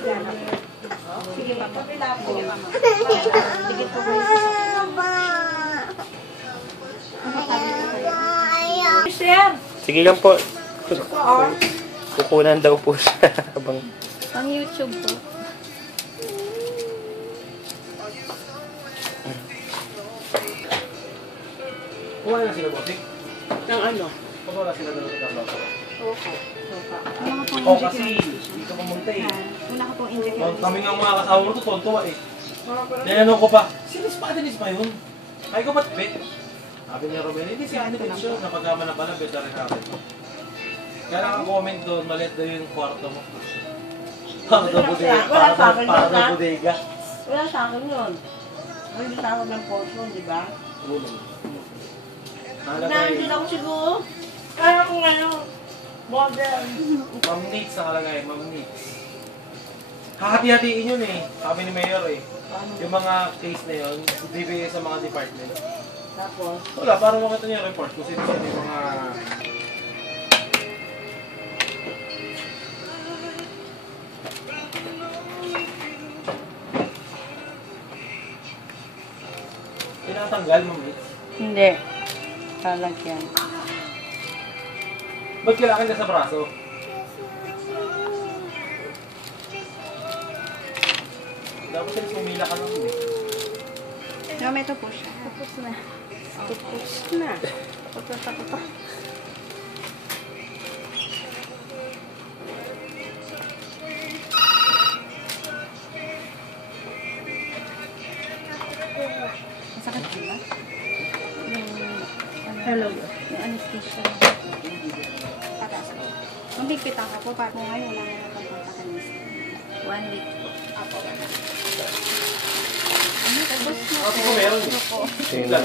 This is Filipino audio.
higa na po. Sige pa po. Sige pa mo. Sige po kayo. Sir! Sige lang po. Kukunan daw po siya. Pang YouTube po. Kuha na sila, Botik? Ng ano? Wala sila doon sa Carlos. Opo. Wala ka pong Oo, kasi hindi ka pumunta eh. Wala ka pong inject. Kami nga mga kasama mo ito, tontuwa eh. Tinanong ko pa, sinis pa yun. Ay ko ba't bet? Sabi niya Romel, hindi si Annie Bet siya. Napagkama na pala, bet na rin natin. Kaya lang ang comment doon, maliit daw yung kwarto mo. Para daw bodega. Para daw bodega. Wala sa akin yun. May tawag ng portion, di ba? Gulong. Nandito ako siguro. Kaya ko ngayon. Modern. Ma'am Nix nakalagay, Ma'am Nix. Hahati-hatiin yun eh. Sabi ni Mayor eh. Yung mga case na yun, bibigay sa mga department. Tapos, Wala, para makita niyo yung report kung sino-sino yung mga... Tinatanggal, Ma'am Nix. Hindi. Lalagyan. Ba't kailangan ka sa braso? Dapat yung sumila ka lang eh. Gamit ito po siya. Tapos na. tapos na. Tapos pa. Masakit ba? Hello. Yung anesthesia. Pataas ko. Magpigpitan ka po. Para ngayon wala na pagpunta ka niya. 1 week po. Apo. Ano? Tapos na. Ako po meron eh. Opo. Tingnan.